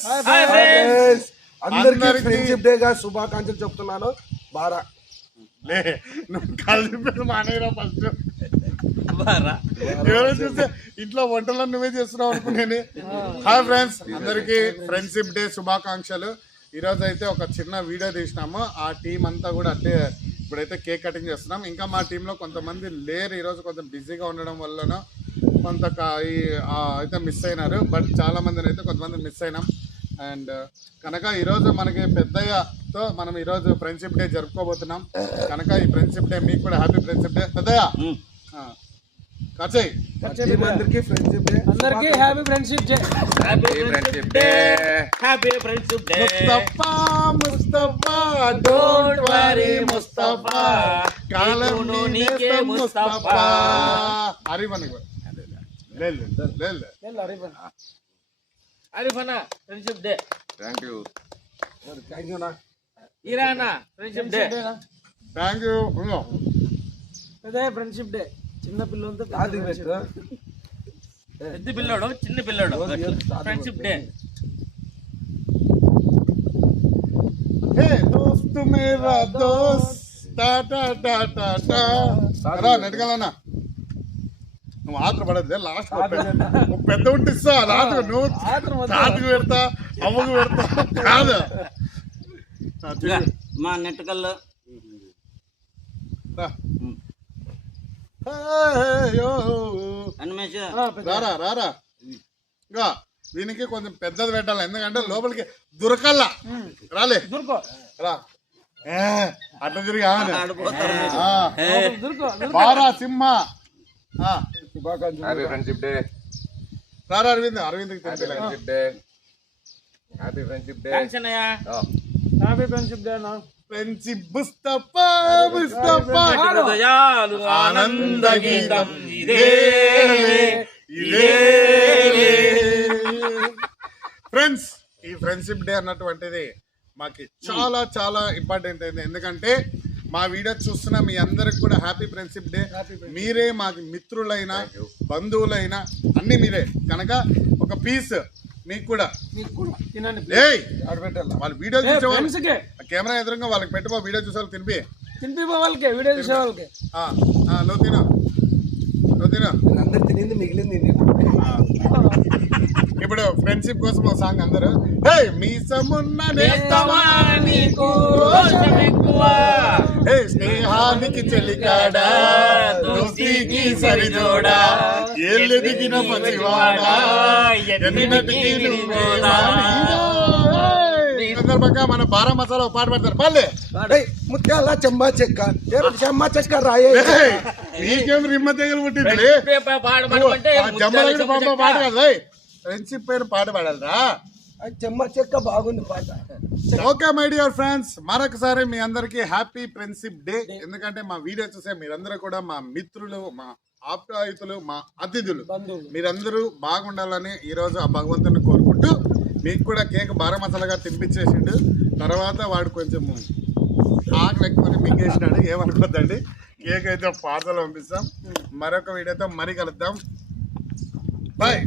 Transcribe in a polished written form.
Friends, అందరికీ friendship day గా శుభాకాంక్షలు చెప్తున్నాను. బారా కలిపి మానేరా ఫస్ట్ ఎవరో చూస్తే ఇంట్లో వంటలు నువ్వే చేస్తున్నావు అనుకున్నాను. హాయ్ ఫ్రెండ్స్, అందరికీ ఫ్రెండ్షిప్ డే శుభాకాంక్షలు. ఈరోజు అయితే ఒక చిన్న వీడియో తీసినాము. ఆ టీం అంతా కూడా అంటే ఇప్పుడైతే కేక్ కటింగ్ చేస్తున్నాం. ఇంకా మా టీంలో కొంతమంది లేరు, ఈరోజు కొంచెం బిజీగా ఉండడం వల్లనో కొంత అయితే మిస్ అయినారు. బట్ చాలా మందిని అయితే కొంతమంది మిస్ అయినాం. అండ్ కనుక ఈరోజు మనకి పెద్దయ్యతో మనం ఈరోజు ఫ్రెండ్షిప్ డే జరుపుకోబోతున్నాం. కనుక ఈ ఫ్రెండ్షిప్ డే మీకు కూడా హ్యాపీ ఫ్రెండ్షిప్ డే. పెద్దయ్య అందరికీ ఫ్రెండ్షిప్ డే, అందరికీ happy friendship day, happy friendship day, happy friendship day. Mustafa Mustafa don't worry Mustafa, కాలం నీకే ముస్తఫా. అరివన్ అరిఫనా ఫ్రెండ్షిప్ డే. థ్యాంక్ యూ ఇరానా ఫ్రెండ్షిప్ డే. Thank you. అదే ఫ్రెండ్షిప్ డే. చిన్న పిల్లలతో పెద్ద పిల్లోడు చిన్న పిల్లోడు ఫ్రెండ్షిప్ డే. హే దోస్త్ మేరా దోస్త్ టాటా టాటా రా నెట్గలనా. నువ్వు ఆత్ర పడద్దే, లాస్ట్ పెద్ద ఉంటిస్తా లాస్ట్. నువ్వు తాతకు పెడతా అమ్మకు పెడతా కాదు మా నెట్టకల్లో రారా రారా. ఇంకా దీనికి కొంచెం పెద్దది పెట్టాలి, ఎందుకంటే లోపలికి దురకల్లా. రాలే రా, అట్లా తిరిగి బారా సింహ. Happy friendship day. రారా Arvind, Arvind friendship day, happy friendship day. Happy friendship day. Friendship Mustafa Mustafa ఆనంద గీతం ఇదే. ఫ్రెండ్స్, ఈ ఫ్రెండ్షిప్ డే అన్నటువంటిది మాకు చాలా చాలా ఇంపార్టెంట్ అయింది. ఎందుకంటే మా వీడియో చూస్తున్న మీ అందరికి కూడా హ్యాపీ ఫ్రెండ్షిప్ డే. మీరే మాకు మిత్రులైనా బంధువులైనా అన్ని మీరే. కనుక ఒక పీస్ మీకు కూడా తినండి. వాళ్ళ వీడియో చూసే కెమెరా ఎదురుగా వాళ్ళకి పెట్టుకో, వీడియో చూసే వాళ్ళు తినిపి వాళ్ళకి వీడియో చూసే వాళ్ళకి. నువ్వు తిను, నువ్వు తిను. అందరు తినింది మిగిలింది. ఇప్పుడు ఫ్రెండ్షిప్ కోసం ఒక సాంగ్ అందరూ. స్నేహానికి చెల్లికాడా, దోస్తీకి సరిజోడా, ఏళ్ళు దిగిన పసివాడా, ఎన్నిటికీ నువ్వేనా. సందర్భంగా మన బారా మసాలా పాట పెడతారు. పల్లె ముత్యాల చెమ్మా చెక్క, చెమ్మా చెక్క రాయే. నీకేం రిమ్మ తెగలు పుట్టింది. జమ్మల పాట కదా, ఫ్రెండ్షిప్ పైన పాట పాడాలరా. చెమ్మా చెక్క బాగుంది పాట. ఓకే మై డియర్ ఫ్రెండ్స్, మరొకసారి మీ అందరికి హ్యాపీ ఫ్రెండ్షిప్ డే. ఎందుకంటే మా వీడియో చూసే మీరందరూ కూడా మా మిత్రులు, మా ఆప్యాయుతులు, మా అతిథులు, మీరందరూ బాగుండాలని ఈరోజు ఆ భగవంతుని కోరుకుంటూ మీకు కూడా కేక్ బారా మసాలాగా తినిపించేసిండు. తర్వాత వాడు కొంచెం ఆకలి ఎక్కువని మింగేసినాడు, ఏమనుకోద్దండి. కేక్ అయితే పార్సల్ పంపిస్తాం. మరొక వీడియోతో మరీ కలుద్దాం. బాయ్.